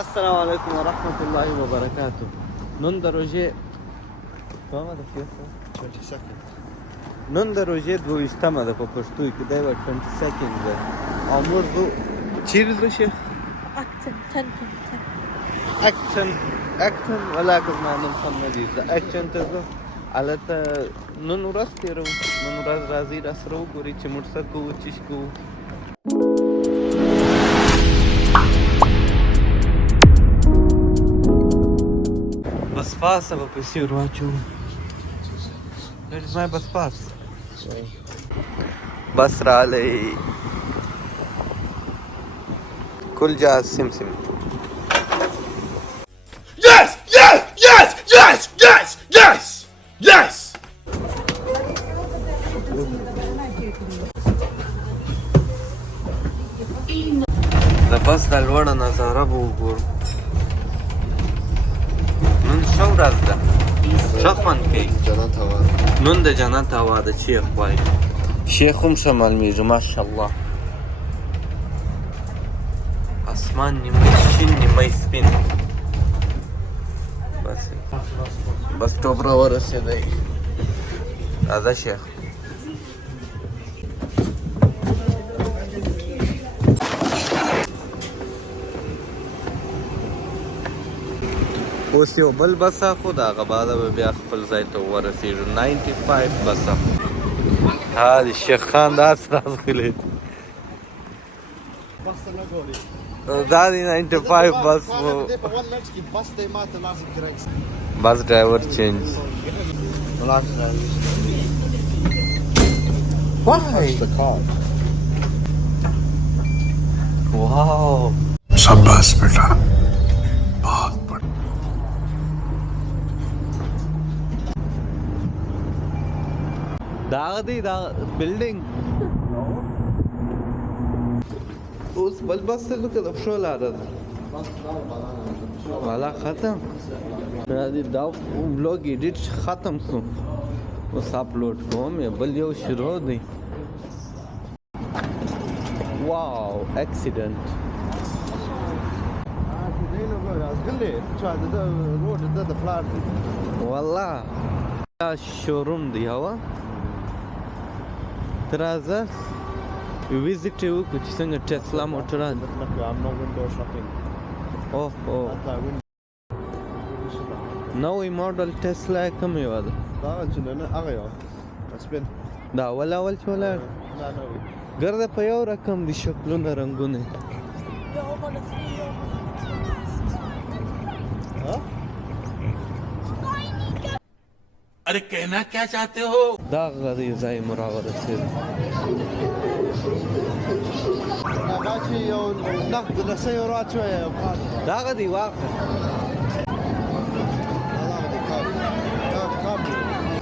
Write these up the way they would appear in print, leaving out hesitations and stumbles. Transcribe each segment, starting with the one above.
السلام عليكم ورحمة الله وبركاته. نن د روژې کومه ده؟ 22nd. نن د روژې 22مه ده په پښتو کې، دی به 22nd ده او موږ ځو چیرې ځو شیخ؟ اکتن ولا که زما نوم سم نه دی، زه اکشن ته ځو. هلته نن ورځ تېروو، نن ورځ راځئ راسره وګورئ چې موږ څه کوو چیش کوو. بس پاسه به پیسې ور واچوو. Where is my bus pass? بس رالی کل جا سمسم. Yes! Yes! Yes! Yes! Yes! Yes! Yes! د بس د لوړه نظاره به وګورو. نن ښه ورځ ده، ښه خوند کوي. جنت هوا نن د جنت هوا ده. شیخ وایي شیخ هم ښه معلومیږي ماشاءالله. اسمان نیمه شین نیمه سپین. بس ټوپ را ورسېدی. راځه شیخ. اوس یو بل بس اخو، د هغه بعده به بیا خپل ځای ته ورسېږو. 95 بس اخو. ها د شیخ خان داسې راغلی بس ته نه ګوري. دا د 95 بس و. دی په ون منټ کې بس ته ماته لازم کرایه بس ډرایور چینج. بلاک Why? the car. Wow. शाबाश बेटा बहुत बढ़िया. دا دی دا بلډینګ. اوس بل بس ته لکه د پښو لاره ده. والا ختم. دا دی دا ولاګ ایډیټ ختم شو. اوس اپلوډ کوم. بل یو شروع دی. واو اکسیډنټ. والله دا شوروم دی. هوا ترازه ویزیټ یې وکړو چې څنګه ټسلا موټران. اوه نوی موډل ټسلا کوم یو ده؟ دا چې نه هغه یو سپین. دا اول چې ولاړ ګرده په یو رقم دي شکلونه رنګونه. अरे कहना क्या चाहते हो? دا غدي ځای مراوره سره هغه چې یو نقد د سیو راچوي دا غدي واخه.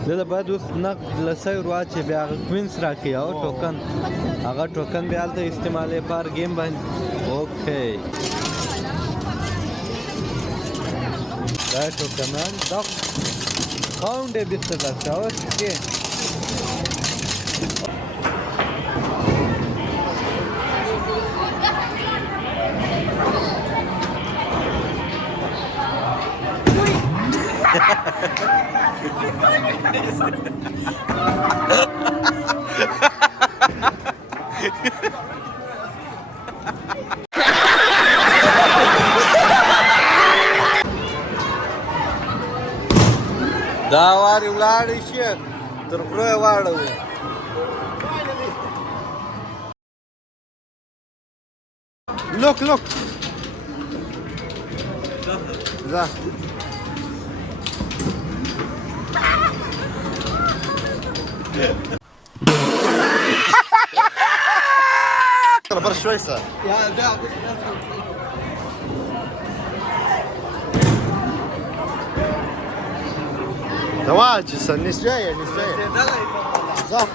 زه بعد اوس نقد لسای ورواچې بیا کوینس راکې او ټوکن. هغه ټوکن بیا هلته استعمالې پار گیم باندې. اوکې دا ټوکنان دا کاونټ یې بیسته درته اوس کې دا واري ولاړی شیخ تر خولو یې واړوي. لوک ځه بر شوي سه Ja, da تواجس نسجاية صح.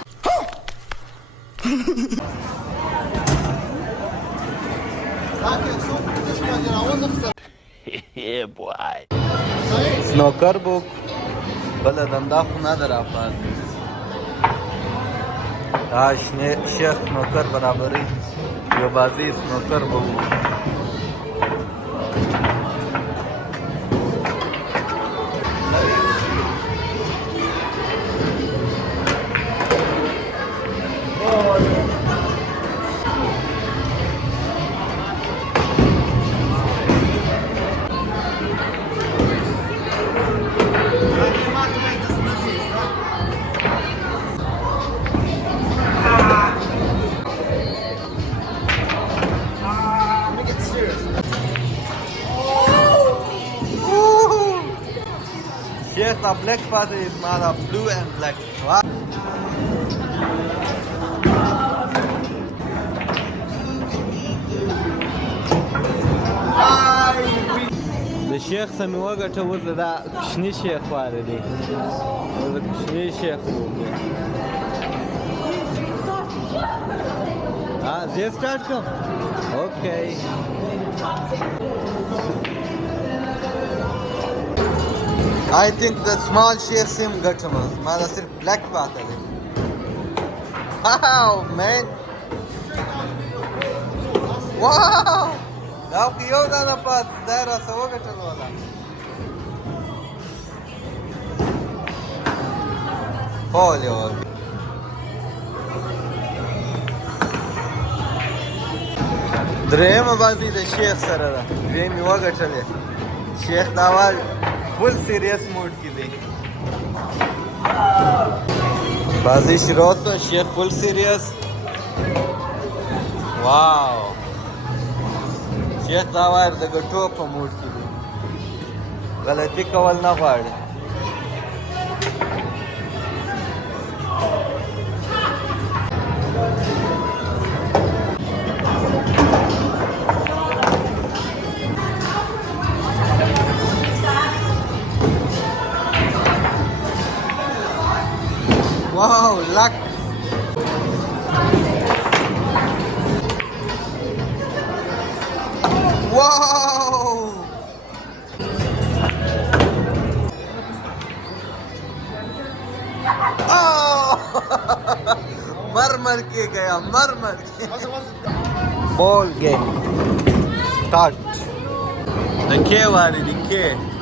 Yeah, boy. سنوکر بوک بل دنده خو نه ده راپات. دا شیخ سنوکر برابرۍ یو بازی سنوکر به و. Sheikh the black part is mala blue and black. Wow. The Sheikh سمي وګټه ورته دا کوچني شیخ واره دی ورته کوچني شیخ وګړي زه سٹارټ کوم اوکے I think the small sheikh sim ګټم ما دا صرف بلیک پاته دی wow man wow دا خو یو دانه پاته دا را څه وګټلو ولا فول یو درېیمه بازي د شیخ سره ده درېیمې وګټلې شیخ دا وال فل سیریس موډ کې دی بازي شروع شوه شیخ فل سیریس واو شیخ دا وایي د ګټو په موډ کې دی غلطي کول نه غواړي Wow, luck! Wow! Oh! मर के गया मर के ball game start the K वाली the K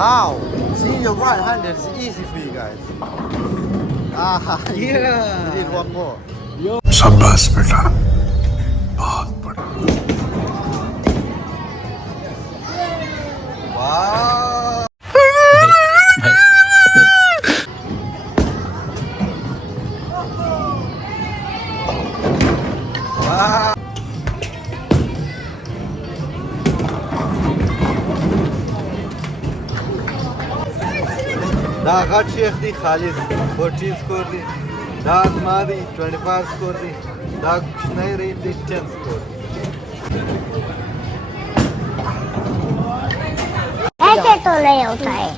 How? Seeing your right handed is easy for you guys. Yeah. We need one more. शाबाश बेटा बहुत बढ़िया wow wow دا غټ شیخ دی خالص 14 سکور دی دا زما دی 25 سکور دی دا کوچنی ریټ دی 10 سکور ऐसे तो नहीं होता है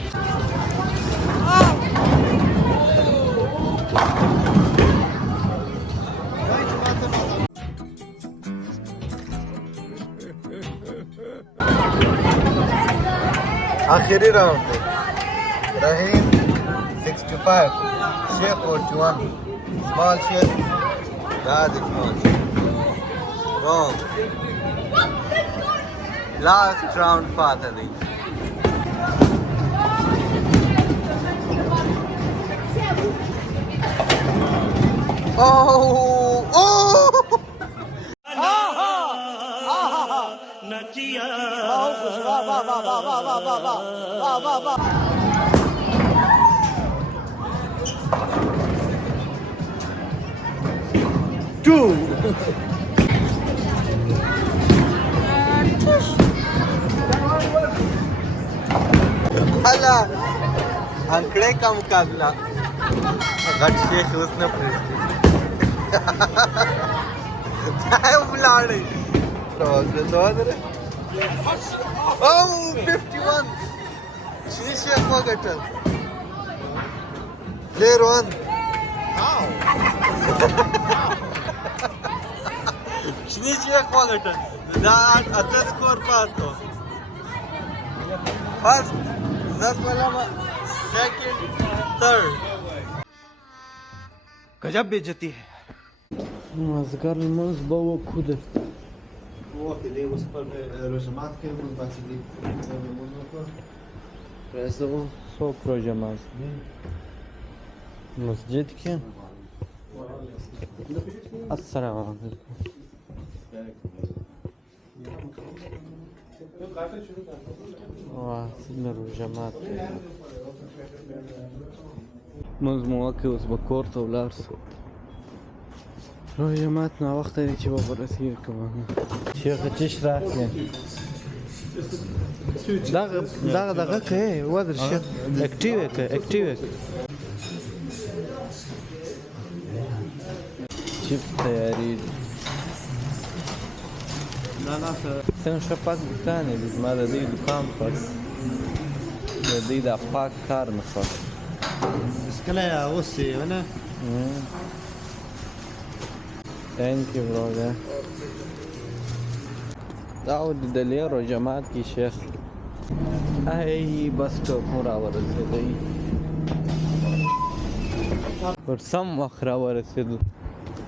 आखिरी राउंड है रहीम 65 शेख 41 small sheikh that is small wrong last round finally oh Two. هلا अंकड़े का मुकाबला घट शेख उसने क्या बुला रही oh 51 शेख वगटल player one How? शेख वगटल da आता स्कोर पाहतो फर्स्ट 10 वाला सेकंड थर्ड गजब बेइज्जती है مازګر لمونځ به وکړو اوه دې اوس په رسومات کې مونږ پاتې دي Preso sou projemas. مسجد کې السلام علیکم واه سنر جماعت موږ مو وکړ اوس به کور ته ولاړ شو روژه جماعت ناوخته دی چې به ورسېږو که به نه شیخه چش راکړې دغه که ودر شیخ اکټیو یې که اکټیو یې که چپس تیارېږي څنګه ښه پاک دوکان یې دی زما د دوی دوکان خوښ د دوی دا پاک کار مې خوښ بس کله اوسې ونه Thank you, brother. داود دلیرو جماعت کی شیخ ای بس ټوپ مو راورسېدی پر سم وخت راورسېدو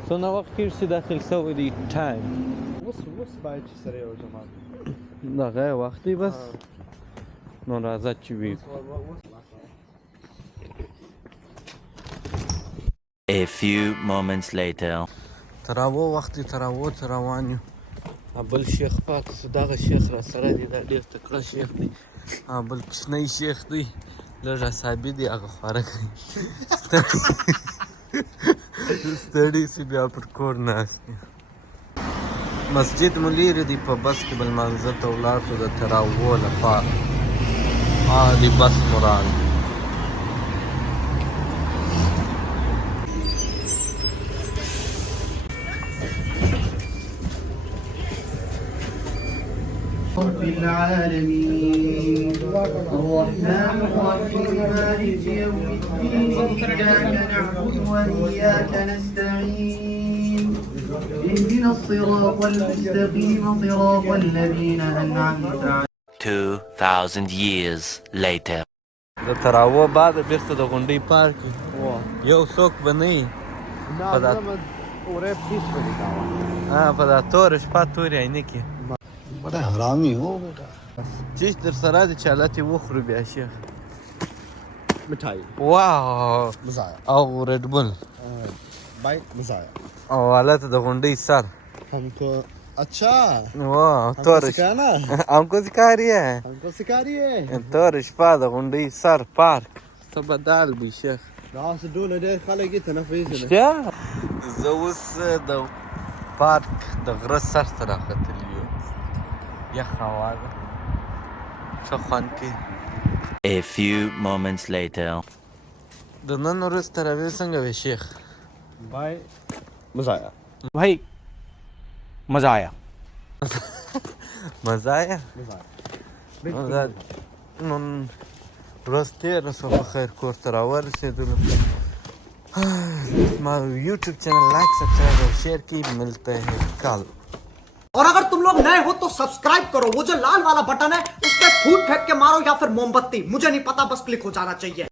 څونه وخت کېږي چې داخل شوی دی ټایم اوس باید چې سره یو جماعت دغه وخت دی بس نو راځه چې وي A few moments later. تراوو وخت تراوو ته روان یو بل شیخ پاک سو دغه شیخ را سره دی دا ډېر تکړه شیخ دی بل کوچنی شیخ دی لږ عصابي دی هغه خواره کوي ستړي سي بیا پر کور ناست دی مسجد مو لیرې دی په بس کې به لمانځه ته ولاړ شو د تراوو لپاره دی بس مو راغی رب العالمين الرحمن الرحيم مالك يوم الدين إياك نعبد وإياك نستعين اهدنا الصراط المستقيم صراط الذين أنعمت عليهم 2000 years later. د تراوو بعد بیرته د غونډۍ پار کې یو څوک به نه وي په دا توره شپه تورې عینکې بڑا حرامی ہو بیٹا چیش در سره دی چې حالت یې وخورو بیا شیخ مٹھائی واو مزہ آیا او ریډ بل بھائی مزہ آیا او حالت د غونډۍ سر ہم کو اچھا واو توره سکھانا هم کو سکھا رہی ہے ہم کو سکھا رہی ہے توره شپه د غونډۍ سر پارک ته به دال بي شیخ راس ډوله ډېر خلک یې تنفیز نه شته زه اوس د پارک د غره سر ته راختلی یم یخ هوا ده ښه خوند کوي A few moments later. د نن ورځ تراویح څنګه وې شیخ بھائی مزہ آیا भाई मजा आया مزه آیا مزه نن ورځ تېره شوه په خیر کور ته راورسېدلو ما یوټیوب چینل لائک سبسکرائب اور شیئر کی ملتے ہیں کل और अगर तुम लोग नए हो तो सब्सक्राइब करो वो जो लाल वाला बटन है उस पर फूट फेंक के मारो या फिर मोमबत्ती मुझे नहीं पता बस क्लिक हो जाना चाहिए